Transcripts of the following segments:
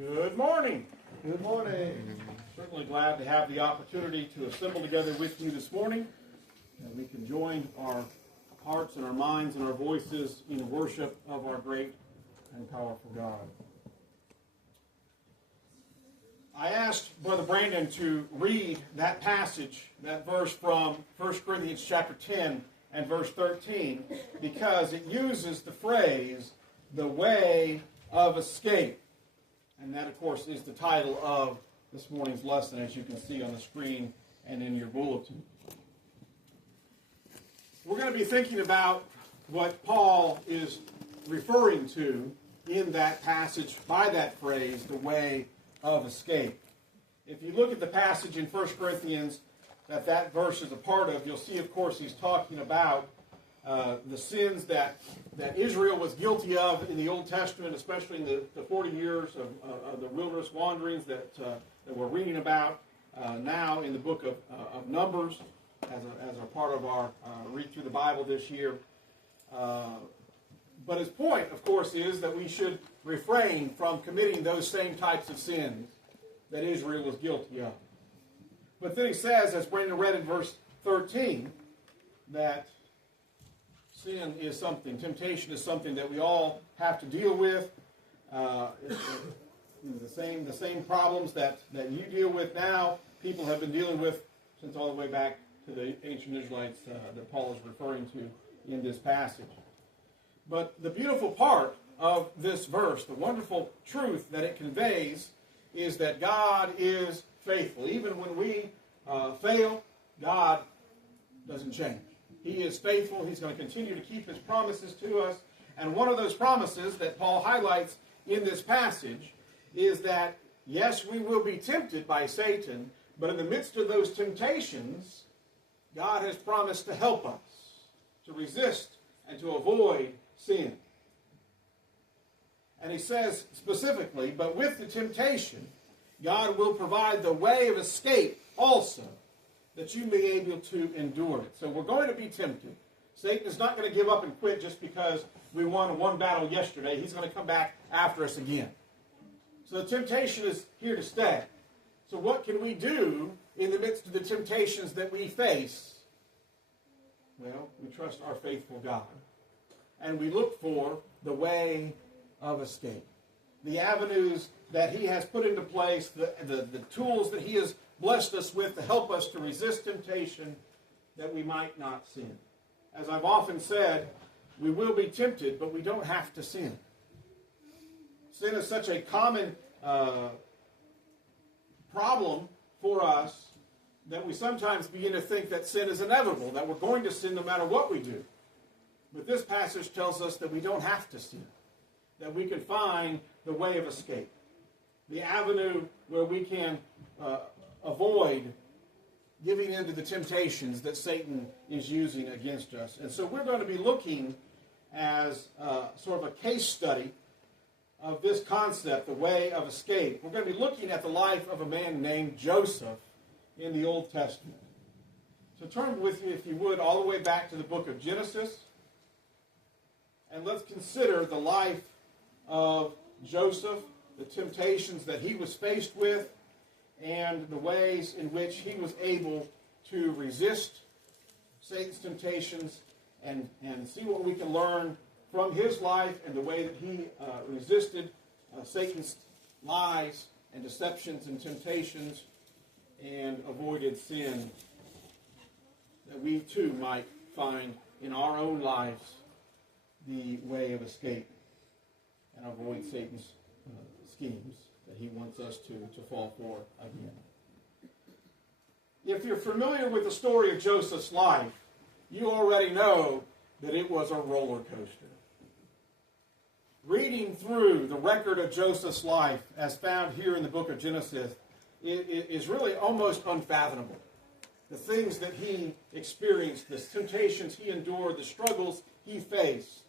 Good morning. Good morning. Certainly glad to have the opportunity to assemble together with you this morning. And we can join our hearts and our minds and our voices in worship of our great and powerful God. I asked Brother Brandon to read that passage, that verse from 1 Corinthians chapter 10 and verse 13, because it uses the phrase, the way of escape. And that, of course, is the title of this morning's lesson, as you can see on the screen and in your bulletin. We're going to be thinking about what Paul is referring to in that passage by that phrase, the way of escape. If you look at the passage in 1 Corinthians that verse is a part of, you'll see, of course, he's talking about the sins that Israel was guilty of in the Old Testament, especially in the 40 years of the wilderness wanderings that we're reading about now in the book of Numbers as a part of our read through the Bible this year. But his point, of course, is that we should refrain from committing those same types of sins that Israel was guilty of. But then he says, as Brandon read in verse 13, that sin is something, temptation is something that we all have to deal with. The same problems that you deal with now, people have been dealing with since all the way back to the ancient Israelites that Paul is referring to in this passage. But the beautiful part of this verse, the wonderful truth that it conveys, is that God is faithful. Even when we fail, God doesn't change. He is faithful. He's going to continue to keep his promises to us. And one of those promises that Paul highlights in this passage is that, yes, we will be tempted by Satan, but in the midst of those temptations, God has promised to help us, to resist and to avoid sin. And he says specifically, but with the temptation, God will provide the way of escape also, that you may be able to endure it. So we're going to be tempted. Satan is not going to give up and quit just because we won one battle yesterday. He's going to come back after us again. So the temptation is here to stay. So what can we do in the midst of the temptations that we face? Well, we trust our faithful God. And we look for the way of escape. The avenues that he has put into place, the tools that he has blessed us with to help us to resist temptation that we might not sin. As I've often said, we will be tempted, but we don't have to sin. Sin is such a common problem for us that we sometimes begin to think that sin is inevitable, that we're going to sin no matter what we do. But this passage tells us that we don't have to sin, that we can find the way of escape, the avenue where we can avoid giving in to the temptations that Satan is using against us. And so we're going to be looking as sort of a case study of this concept, the way of escape. We're going to be looking at the life of a man named Joseph in the Old Testament. So turn with me, if you would, all the way back to the book of Genesis. And let's consider the life of Joseph, the temptations that he was faced with, and the ways in which he was able to resist Satan's temptations and see what we can learn from his life and the way that he resisted Satan's lies and deceptions and temptations and avoided sin, that we too might find in our own lives the way of escape and avoid Satan's schemes that he wants us to fall for again. If you're familiar with the story of Joseph's life, you already know that it was a roller coaster. Reading through the record of Joseph's life, as found here in the book of Genesis, it is really almost unfathomable. The things that he experienced, the temptations he endured, the struggles he faced,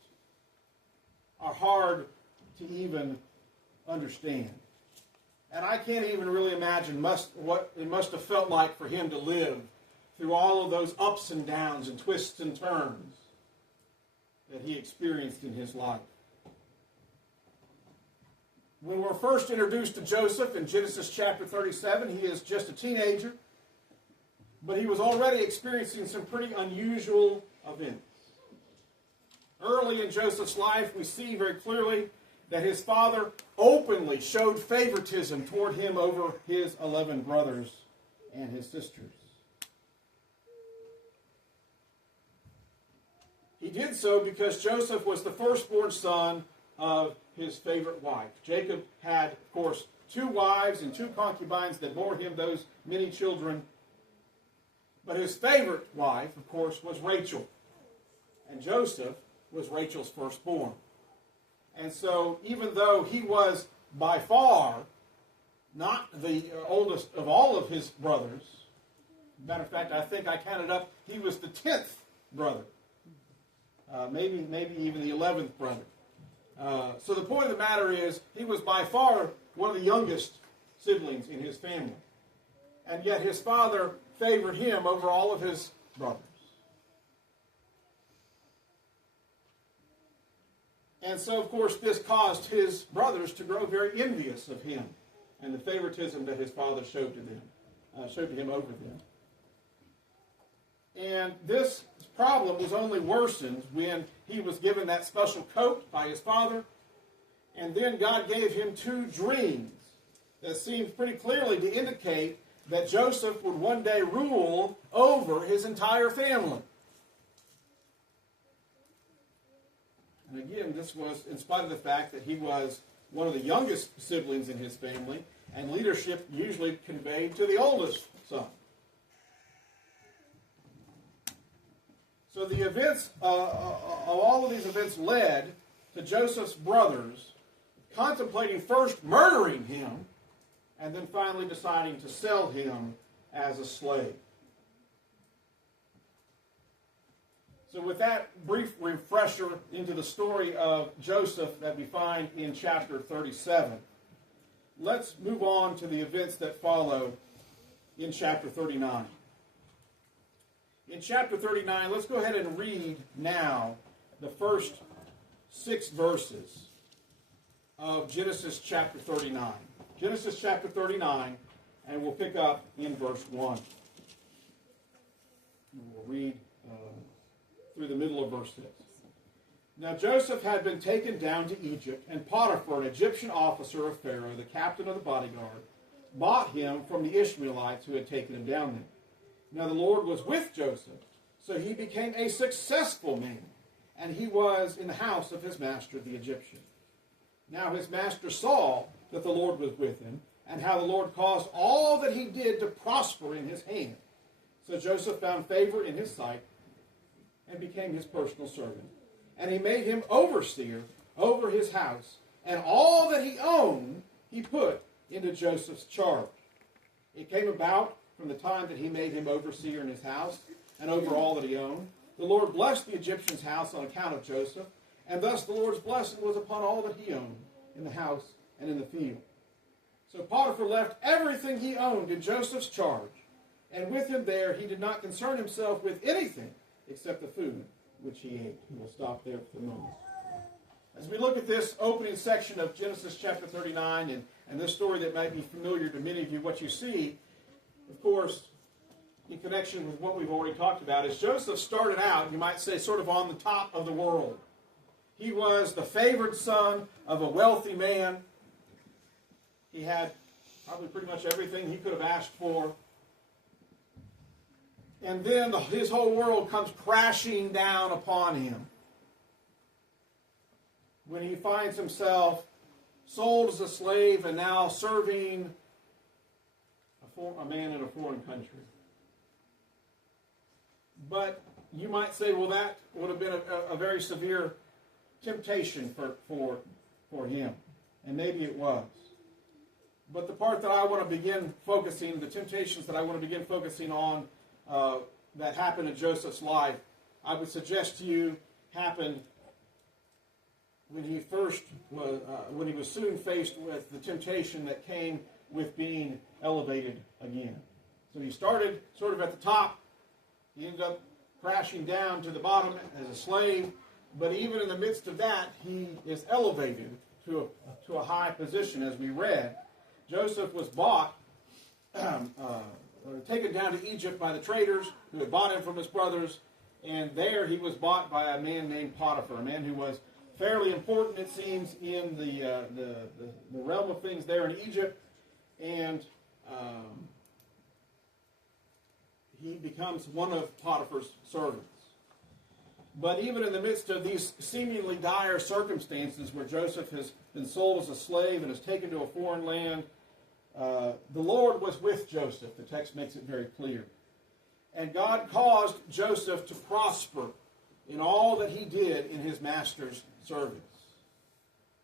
are hard to even understand. And I can't even really imagine what it must have felt like for him to live through all of those ups and downs and twists and turns that he experienced in his life. When we're first introduced to Joseph in Genesis chapter 37, he is just a teenager, but he was already experiencing some pretty unusual events. Early in Joseph's life, we see very clearly that his father openly showed favoritism toward him over his 11 brothers and his sisters. He did so because Joseph was the firstborn son of his favorite wife. Jacob had, of course, 2 wives and 2 concubines that bore him those many children. But his favorite wife, of course, was Rachel. And Joseph was Rachel's firstborn. And so, even though he was by far not the oldest of all of his brothers, matter of fact, I think I counted up, he was the 10th brother. Maybe even the 11th brother. So the point of the matter is, he was by far one of the youngest siblings in his family. And yet his father favored him over all of his brothers. And so, of course, this caused his brothers to grow very envious of him and the favoritism that his father showed to him over them. And this problem was only worsened when he was given that special coat by his father. And then God gave him 2 dreams that seemed pretty clearly to indicate that Joseph would one day rule over his entire family. And again, this was in spite of the fact that he was one of the youngest siblings in his family, and leadership usually conveyed to the oldest son. So the events, all of these events led to Joseph's brothers contemplating first murdering him, and then finally deciding to sell him as a slave. So with that brief refresher into the story of Joseph that we find in chapter 37, let's move on to the events that follow in chapter 39. In chapter 39, let's go ahead and read now the first 6 verses of Genesis chapter 39. Genesis chapter 39, and we'll pick up in verse 1. And we'll read through the middle of verse 6. Now Joseph had been taken down to Egypt, and Potiphar, an Egyptian officer of Pharaoh, the captain of the bodyguard, bought him from the Ishmaelites who had taken him down there. Now the Lord was with Joseph, so he became a successful man, and he was in the house of his master, the Egyptian. Now his master saw that the Lord was with him, and how the Lord caused all that he did to prosper in his hand. So Joseph found favor in his sight, and became his personal servant. And he made him overseer over his house, and all that he owned he put into Joseph's charge. It came about from the time that he made him overseer in his house, and over all that he owned. The Lord blessed the Egyptian's house on account of Joseph, and thus the Lord's blessing was upon all that he owned, in the house and in the field. So Potiphar left everything he owned in Joseph's charge, and with him there he did not concern himself with anything except the food which he ate. We'll stop there for the moment. As we look at this opening section of Genesis chapter 39, and this story that might be familiar to many of you, what you see, of course, in connection with what we've already talked about, is Joseph started out, you might say, sort of on the top of the world. He was the favored son of a wealthy man. He had probably pretty much everything he could have asked for. And then his whole world comes crashing down upon him when he finds himself sold as a slave and now serving a man in a foreign country. But you might say, well, that would have been a very severe temptation for him. And maybe it was. But the part that I want to begin focusing, the temptations that I want to begin focusing on that happened in Joseph's life, I would suggest to you happened when he was soon faced with the temptation that came with being elevated again. So he started sort of at the top. He ended up crashing down to the bottom as a slave. But even in the midst of that, he is elevated to a high position, as we read. Joseph was bought, taken down to Egypt by the traders who had bought him from his brothers, and there he was bought by a man named Potiphar, a man who was fairly important, it seems, in the realm of things there in Egypt, and he becomes one of Potiphar's servants. But even in the midst of these seemingly dire circumstances where Joseph has been sold as a slave and is taken to a foreign land, the Lord was with Joseph. The text makes it very clear. And God caused Joseph to prosper in all that he did in his master's service.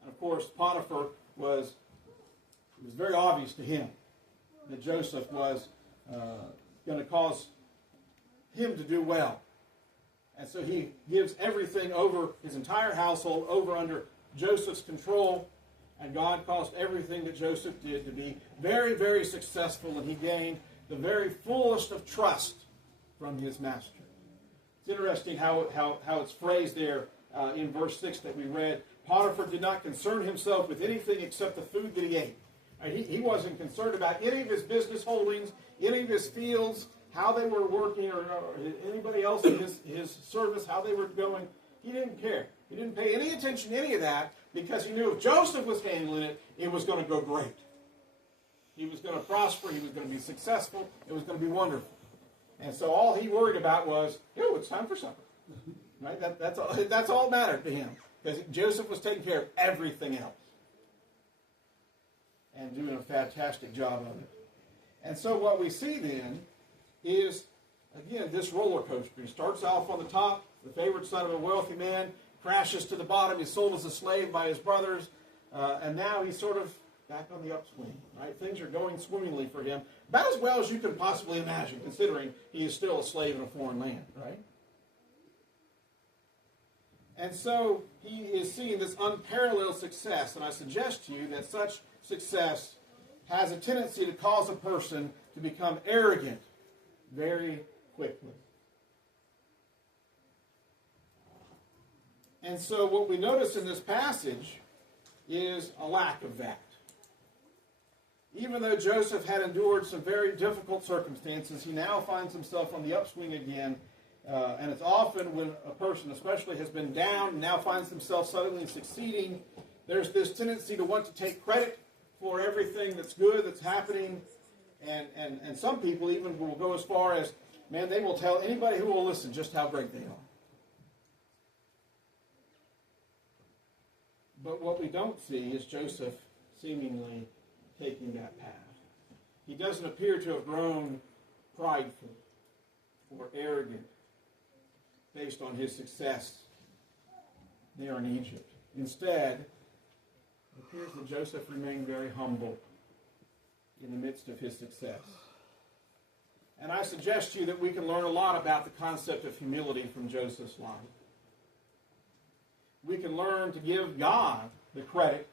And of course, Potiphar it was very obvious to him that Joseph was going to cause him to do well. And so he gives everything over, his entire household, over under Joseph's control. And God caused everything that Joseph did to be very, very successful. And he gained the very fullest of trust from his master. It's interesting how it's phrased there in verse 6 that we read. Potiphar did not concern himself with anything except the food that he ate. He wasn't concerned about any of his business holdings, any of his fields, how they were working, or anybody else in his service, how they were going. He didn't care. He didn't pay any attention to any of that because he knew if Joseph was handling it, it was going to go great. He was going to prosper. He was going to be successful. It was going to be wonderful. And so all he worried about was, it's time for supper. Right? That's all that mattered to him because Joseph was taking care of everything else and doing a fantastic job of it. And so what we see then is, again, this roller coaster. He starts off on the top, the favorite son of a wealthy man, crashes to the bottom. He's sold as a slave by his brothers, and now he's sort of back on the upswing. Right? Things are going swimmingly for him, about as well as you can possibly imagine, considering he is still a slave in a foreign land. Right? And so he is seeing this unparalleled success, and I suggest to you that such success has a tendency to cause a person to become arrogant very quickly. And so what we notice in this passage is a lack of that. Even though Joseph had endured some very difficult circumstances, he now finds himself on the upswing again. And it's often when a person especially has been down and now finds himself suddenly succeeding, there's this tendency to want to take credit for everything that's good, that's happening. And some people even will go as far as, man, they will tell anybody who will listen just how great they are. But what we don't see is Joseph seemingly taking that path. He doesn't appear to have grown prideful or arrogant based on his success there in Egypt. Instead, it appears that Joseph remained very humble in the midst of his success. And I suggest to you that we can learn a lot about the concept of humility from Joseph's life. We can learn to give God the credit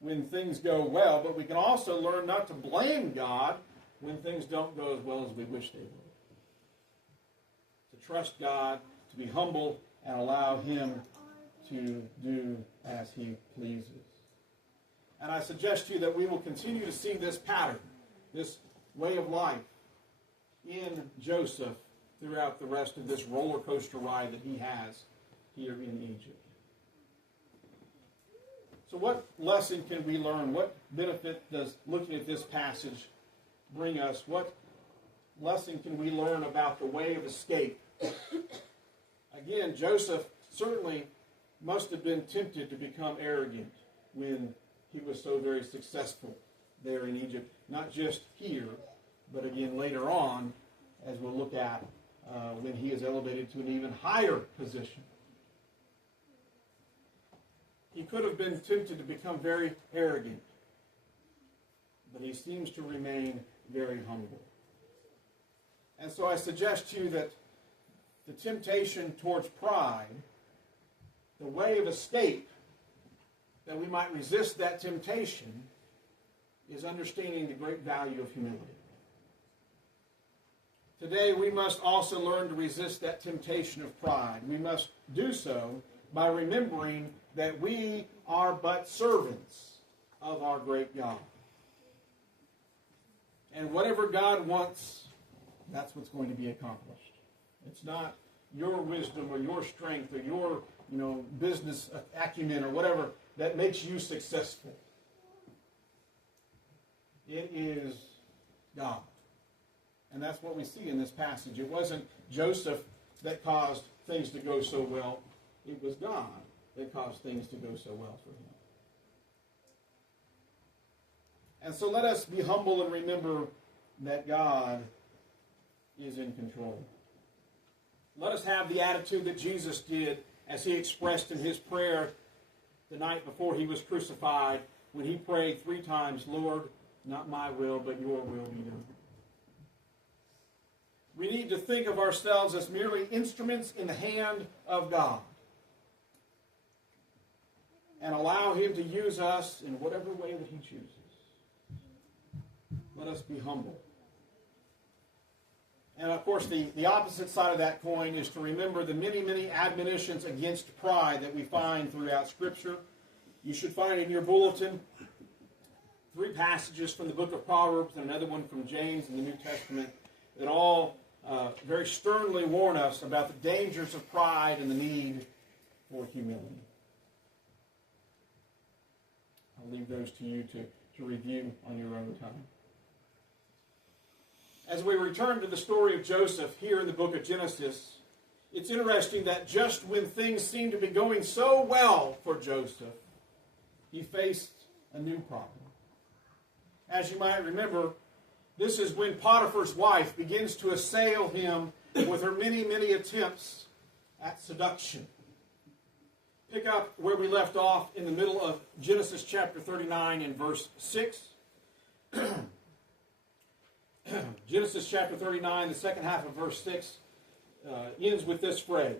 when things go well, but we can also learn not to blame God when things don't go as well as we wish they would. To trust God, to be humble, and allow Him to do as He pleases. And I suggest to you that we will continue to see this pattern, this way of life in Joseph throughout the rest of this roller coaster ride that he has here in Egypt. So what lesson can we learn? What benefit does looking at this passage bring us? What lesson can we learn about the way of escape? Again, Joseph certainly must have been tempted to become arrogant when he was so very successful there in Egypt. Not just here, but again later on, as we'll look at when he is elevated to an even higher position. He could have been tempted to become very arrogant, but he seems to remain very humble. And so I suggest to you that the temptation towards pride, the way of escape, that we might resist that temptation, is understanding the great value of humility. Today we must also learn to resist that temptation of pride. We must do so by remembering that we are but servants of our great God. And whatever God wants, that's what's going to be accomplished. It's not your wisdom or your strength or your business acumen or whatever that makes you successful. It is God. And that's what we see in this passage. It wasn't Joseph that caused things to go so well. It was God that caused things to go so well for him. And so let us be humble and remember that God is in control. Let us have the attitude that Jesus did as he expressed in his prayer the night before he was crucified, when he prayed 3 times, Lord, not my will, but your will be done. We need to think of ourselves as merely instruments in the hand of God and allow him to use us in whatever way that he chooses. Let us be humble. And of course, the opposite side of that coin is to remember the many, many admonitions against pride that we find throughout Scripture. You should find in your bulletin 3 passages from the book of Proverbs and another one from James in the New Testament that all very sternly warn us about the dangers of pride and the need for humility. I'll leave those to you to review on your own time. As we return to the story of Joseph here in the book of Genesis, it's interesting that just when things seemed to be going so well for Joseph, he faced a new problem. As you might remember, this is when Potiphar's wife begins to assail him with her many, many attempts at seduction. Pick up where we left off in the middle of Genesis chapter 39 and verse 6. Genesis chapter 39, the second half of verse 6, ends with this phrase.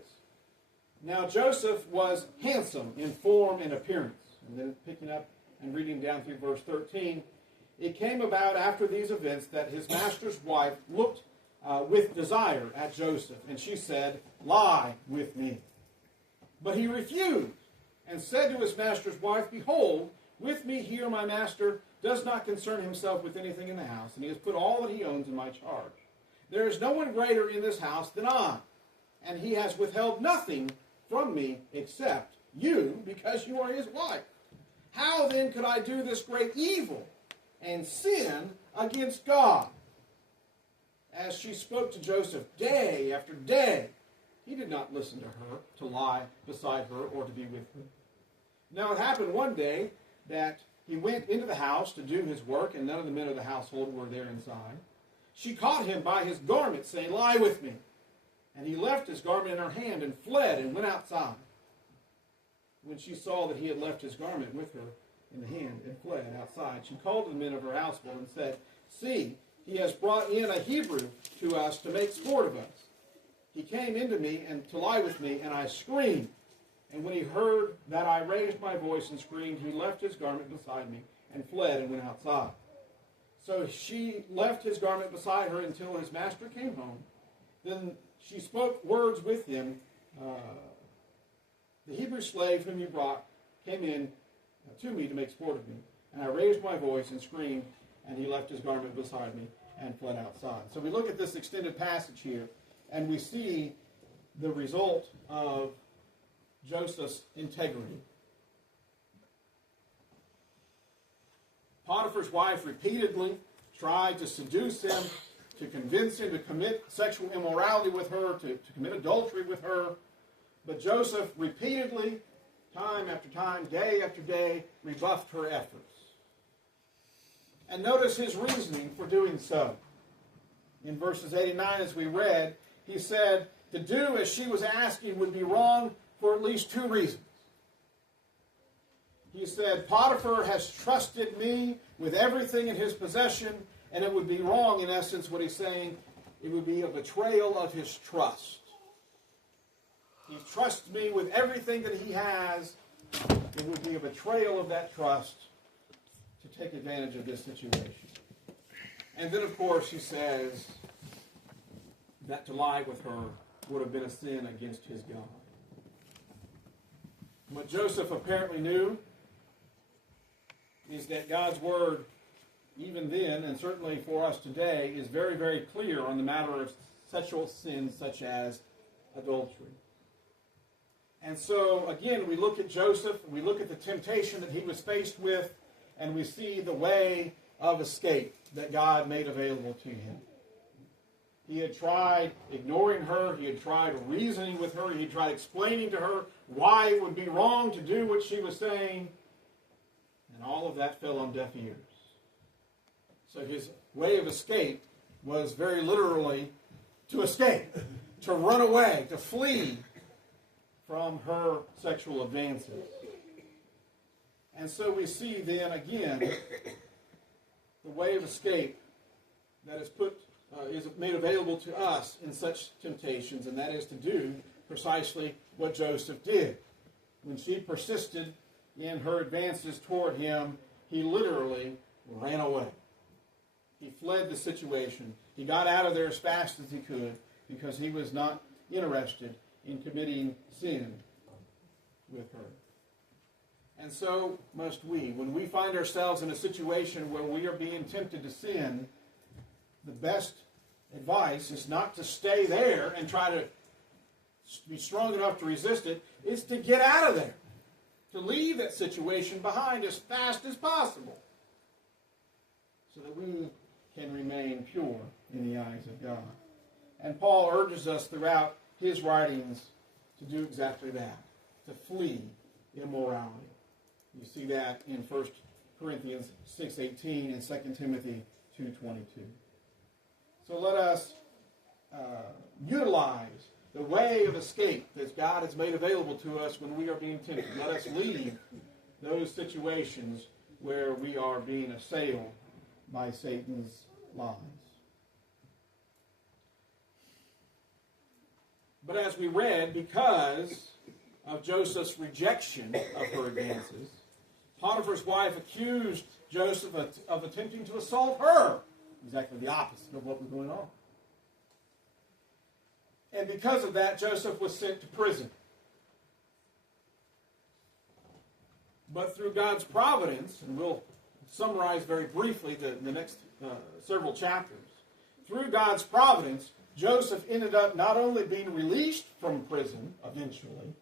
Now Joseph was handsome in form and appearance. And then picking up and reading down through verse 13, it came about after these events that his master's wife looked with desire at Joseph, and she said, lie with me. But he refused and said to his master's wife, behold, with me here my master does not concern himself with anything in the house, and he has put all that he owns in my charge. There is no one greater in this house than I, and he has withheld nothing from me except you, because you are his wife. How then could I do this great evil and sin against God? As she spoke to Joseph day after day, he did not listen to her, to lie beside her, or to be with her. Now it happened one day that he went into the house to do his work, and none of the men of the household were there inside. She caught him by his garment, saying, lie with me. And he left his garment in her hand and fled and went outside. When she saw that he had left his garment with her in the hand and fled outside, she called to the men of her household and said, see, he has brought in a Hebrew to us to make sport of us. He came into me and to lie with me, and I screamed. And when he heard that I raised my voice and screamed, he left his garment beside me and fled and went outside. So she left his garment beside her until his master came home. Then she spoke words with him. The Hebrew slave whom you brought came in to me to make sport of me. And I raised my voice and screamed, and he left his garment beside me and fled outside. So we look at this extended passage here, and we see the result of Joseph's integrity. Potiphar's wife repeatedly tried to seduce him, to convince him to commit sexual immorality with her, to commit adultery with her. But Joseph repeatedly, time after time, day after day, rebuffed her efforts. And notice his reasoning for doing so. In verses 8 and 9, as we read, he said, to do as she was asking would be wrong for at least 2 reasons. He said, Potiphar has trusted me with everything in his possession, and it would be wrong, in essence, what he's saying, it would be a betrayal of his trust. He trusts me with everything that he has. It would be a betrayal of that trust to take advantage of this situation. And then, of course, he says that to lie with her would have been a sin against his God. What Joseph apparently knew is that God's Word, even then, and certainly for us today, is very, very clear on the matter of sexual sins such as adultery. And so, again, we look at Joseph, we look at the temptation that he was faced with, and we see the way of escape that God made available to him. He had tried ignoring her. He had tried reasoning with her. He had tried explaining to her why it would be wrong to do what she was saying. And all of that fell on deaf ears. So his way of escape was very literally to escape, to run away, to flee from her sexual advances. And so we see then again the way of escape that is made available to us in such temptations, and that is to do precisely what Joseph did. When she persisted in her advances toward him, he literally ran away. He fled the situation. He got out of there as fast as he could because he was not interested in committing sin with her. And so must we. When we find ourselves in a situation where we are being tempted to sin, the best advice is not to stay there and try to be strong enough to resist it. It's to get out of there, to leave that situation behind as fast as possible so that we can remain pure in the eyes of God. And Paul urges us throughout his writings to do exactly that, to flee immorality. You see that in 1 Corinthians 6:18 and 2 Timothy 2:22. So let us utilize the way of escape that God has made available to us when we are being tempted. Let us leave those situations where we are being assailed by Satan's lies. But as we read, because of Joseph's rejection of her advances, Potiphar's wife accused Joseph of attempting to assault her. Exactly the opposite of what was going on. And because of that, Joseph was sent to prison. But through God's providence, and we'll summarize very briefly the next several chapters, through God's providence, Joseph ended up not only being released from prison eventually,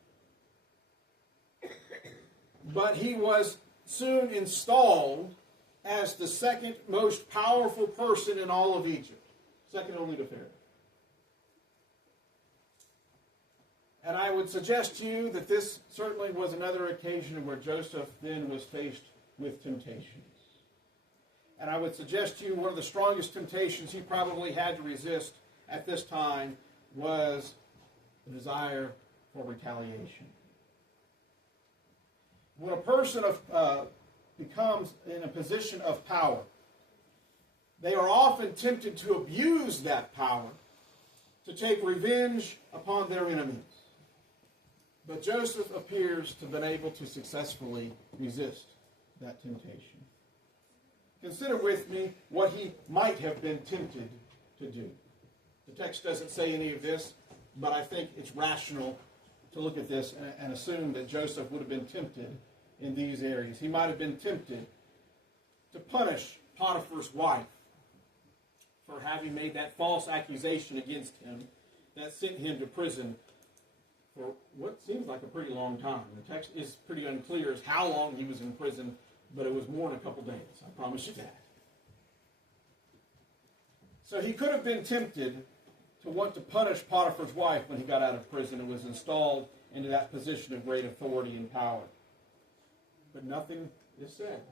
but he was soon installed as the second most powerful person in all of Egypt, second only to Pharaoh. And I would suggest to you that this certainly was another occasion where Joseph then was faced with temptations. And I would suggest to you one of the strongest temptations he probably had to resist at this time was the desire for retaliation. When a person becomes in a position of power, they are often tempted to abuse that power to take revenge upon their enemies. But Joseph appears to have been able to successfully resist that temptation. Consider with me what he might have been tempted to do. The text doesn't say any of this, but I think it's rational to look at this and assume that Joseph would have been tempted in these areas. He might have been tempted to punish Potiphar's wife for having made that false accusation against him that sent him to prison for what seems like a pretty long time. The text is pretty unclear as how long he was in prison, but it was more than a couple days. I promise you that. So he could have been tempted to want to punish Potiphar's wife when he got out of prison and was installed into that position of great authority and power. But nothing is said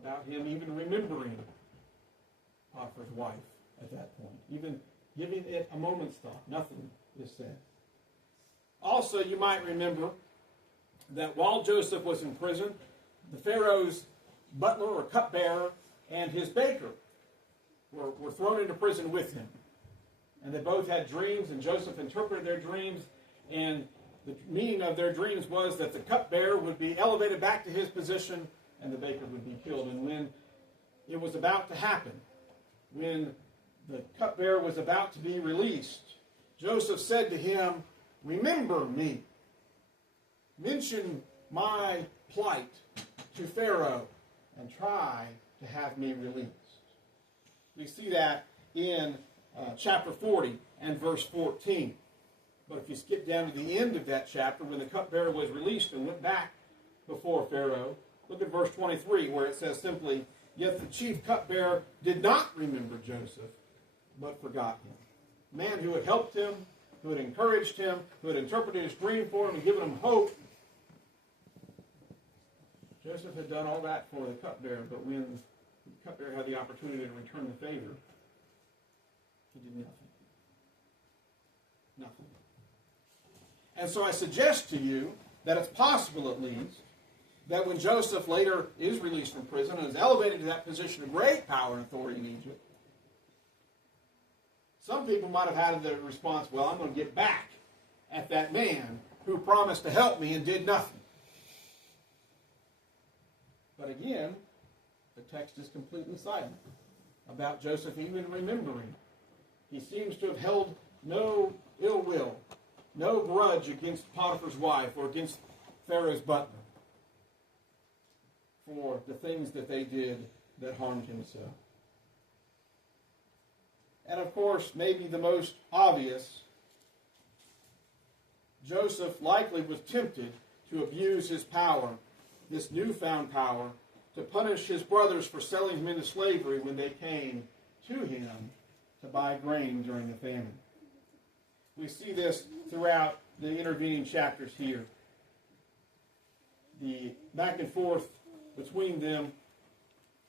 about him even remembering Potiphar's wife at that point. Even giving it a moment's thought. Nothing is said. Also, you might remember that while Joseph was in prison, the Pharaoh's butler or cupbearer and his baker were thrown into prison with him. And they both had dreams, and Joseph interpreted their dreams, and the meaning of their dreams was that the cupbearer would be elevated back to his position and the baker would be killed. And when it was about to happen, when the cupbearer was about to be released, Joseph said to him, "Remember me. Mention my plight to Pharaoh and try to have me released. We see that in chapter 40 and verse 14. But if you skip down to the end of that chapter, when the cupbearer was released and went back before Pharaoh, look at verse 23, where it says simply, "Yet the chief cupbearer did not remember Joseph, but forgot him." A man who had helped him, who had encouraged him, who had interpreted his dream for him and given him hope. Joseph had done all that for the cupbearer, but when the cupbearer had the opportunity to return the favor, he did nothing. Nothing. And so I suggest to you that it's possible, at least, that when Joseph later is released from prison and is elevated to that position of great power and authority in Egypt, some people might have had the response, well, I'm going to get back at that man who promised to help me and did nothing. But again, the text is completely silent about Joseph even remembering. He seems to have held no ill will, no grudge against Potiphar's wife or against Pharaoh's butler for the things that they did that harmed him so. And of course, maybe the most obvious, Joseph likely was tempted to abuse his power, this newfound power, to punish his brothers for selling him into slavery when they came to him to buy grain during the famine. We see this throughout the intervening chapters here. The back and forth between them,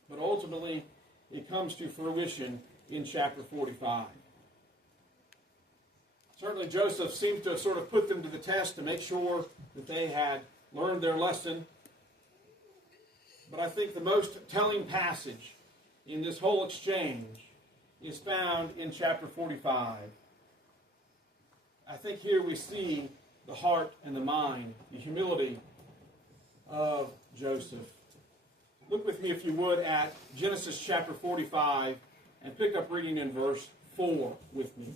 but ultimately it comes to fruition in chapter 45. Certainly Joseph seems to have sort of put them to the test to make sure that they had learned their lesson. But I think the most telling passage in this whole exchange is found in chapter 45. I think here we see the heart and the mind, the humility of Joseph. Look with me, if you would, at Genesis chapter 45 and pick up reading in verse 4 with me.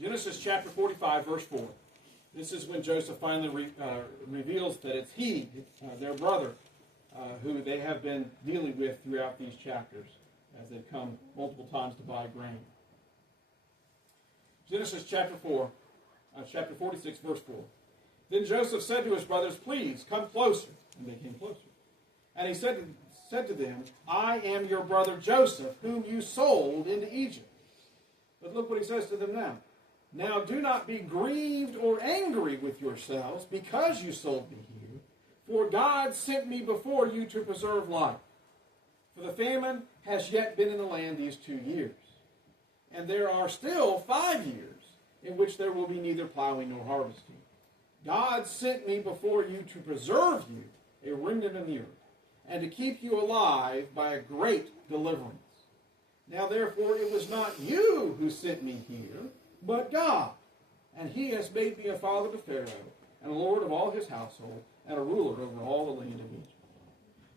Genesis chapter 45, verse 4. This is when Joseph finally reveals that it's he, their brother, who they have been dealing with throughout these chapters as they've come multiple times to buy grain. Genesis chapter 46, verse 4. Then Joseph said to his brothers, "Please, come closer." And they came closer. And he said to them, "I am your brother Joseph, whom you sold into Egypt." But look what he says to them now. "Now do not be grieved or angry with yourselves because you sold me here, for God sent me before you to preserve life. For the famine has yet been in the land these 2 years, and there are still 5 years in which there will be neither plowing nor harvesting. God sent me before you to preserve you, a remnant of the earth, and to keep you alive by a great deliverance. Now therefore it was not you who sent me here, but God. And he has made me a father to Pharaoh, and a lord of all his household, and a ruler over all the land of Egypt."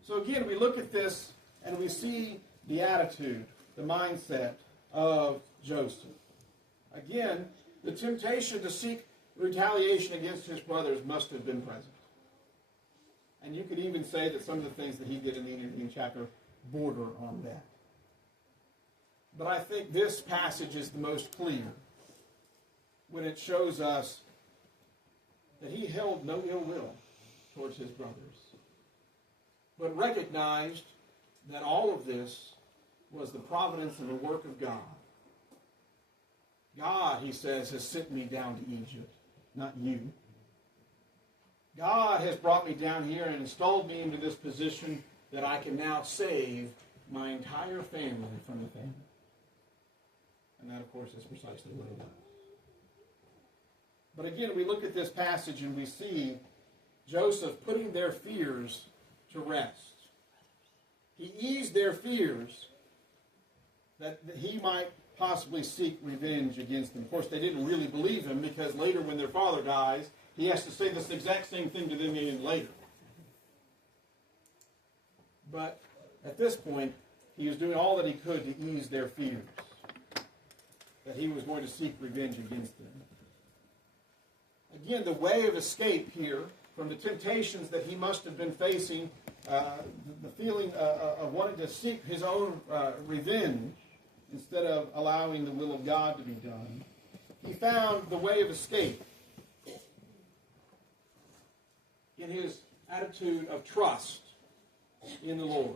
So again, we look at this, and we see the attitude, the mindset of Joseph. Again, the temptation to seek retaliation against his brothers must have been present. And you could even say that some of the things that he did in the intervening chapter border on that. But I think this passage is the most clear when it shows us that he held no ill will towards his brothers, but recognized that all of this was the providence and the work of God. God, he says, has sent me down to Egypt, not you. God has brought me down here and installed me into this position that I can now save my entire family from the famine. And that, of course, is precisely what it does. But again, we look at this passage and we see Joseph putting their fears to rest. He eased their fears that he might possibly seek revenge against them. Of course, they didn't really believe him, because later when their father dies, he has to say this exact same thing to them even later. But at this point, he was doing all that he could to ease their fears that he was going to seek revenge against them. Again, the way of escape here from the temptations that he must have been facing the feeling of wanting to seek his own revenge instead of allowing the will of God to be done, he found the way of escape in his attitude of trust in the Lord.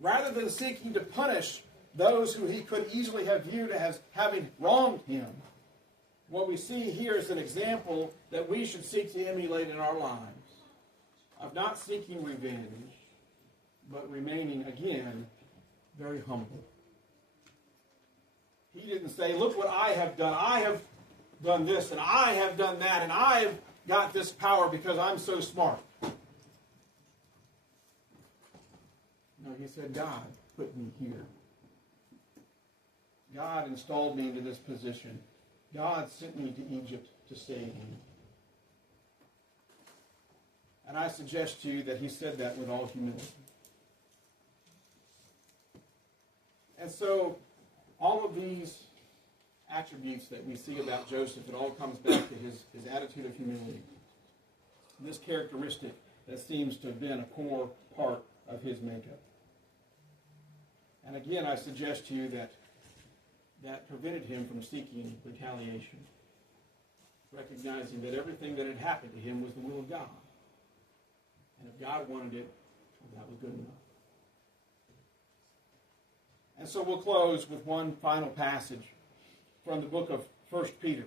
Rather than seeking to punish those who he could easily have viewed as having wronged him, what we see here is an example that we should seek to emulate in our lives, of not seeking revenge, but remaining, again, very humble. He didn't say, look what I have done. I have done this, and I have done that, and I have got this power because I'm so smart. No, he said, God put me here. God installed me into this position. God sent me to Egypt to save me. And I suggest to you that he said that with all humility. And so, all of these attributes that we see about Joseph, it all comes back to his attitude of humility. This characteristic that seems to have been a core part of his makeup. And again, I suggest to you that prevented him from seeking retaliation, recognizing that everything that had happened to him was the will of God. And if God wanted it, well, that was good enough. And so we'll close with one final passage from the book of 1 Peter.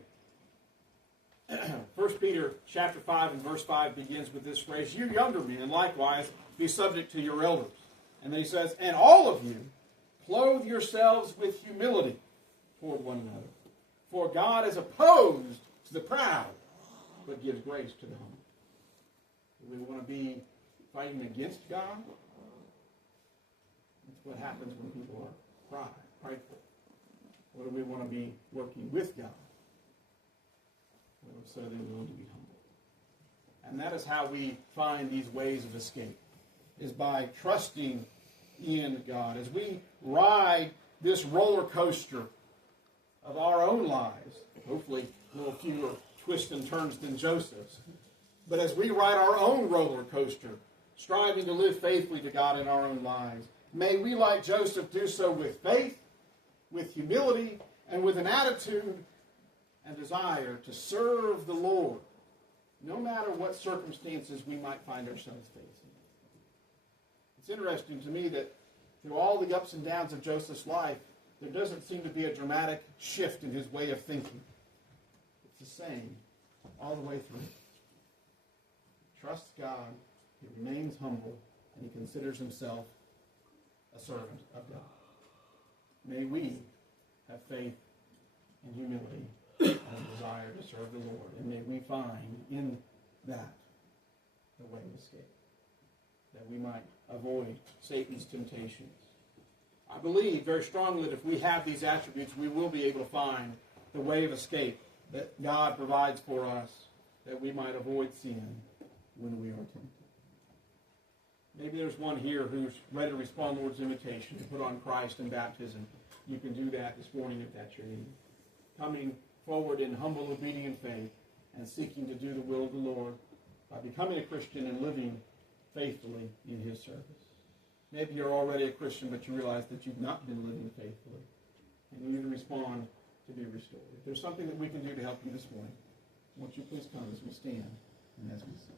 1 Peter chapter 5 and verse 5 begins with this phrase, you younger men, likewise, be subject to your elders. And then he says, and all of you, clothe yourselves with humility toward one another. For God is opposed to the proud, but gives grace to the humble. Do we want to be fighting against God? That's what happens when people are prideful. Or do we want to be working with God? Well, so they're willing to be humble. And that is how we find these ways of escape, is by trusting in God. As we ride this roller coaster of our own lives, hopefully a little fewer twists and turns than Joseph's, but as we ride our own roller coaster, striving to live faithfully to God in our own lives, may we, like Joseph, do so with faith, with humility, and with an attitude and desire to serve the Lord, no matter what circumstances we might find ourselves facing. It's interesting to me that through all the ups and downs of Joseph's life, there doesn't seem to be a dramatic shift in his way of thinking. It's the same all the way through. He trusts God, he remains humble, and he considers himself a servant of God. May we have faith and humility and a desire to serve the Lord. And may we find in that the way of escape, that we might avoid Satan's temptations. I believe very strongly that if we have these attributes, we will be able to find the way of escape that God provides for us, that we might avoid sin when we are tempted. Maybe there's one here who's ready to respond to the Lord's invitation to put on Christ in baptism. You can do that this morning if that's your need. Coming forward in humble, obedient faith and seeking to do the will of the Lord by becoming a Christian and living faithfully in his service. Maybe you're already a Christian, but you realize that you've not been living faithfully, and you need to respond to be restored. If there's something that we can do to help you this morning, won't you please come as we stand and as we sing.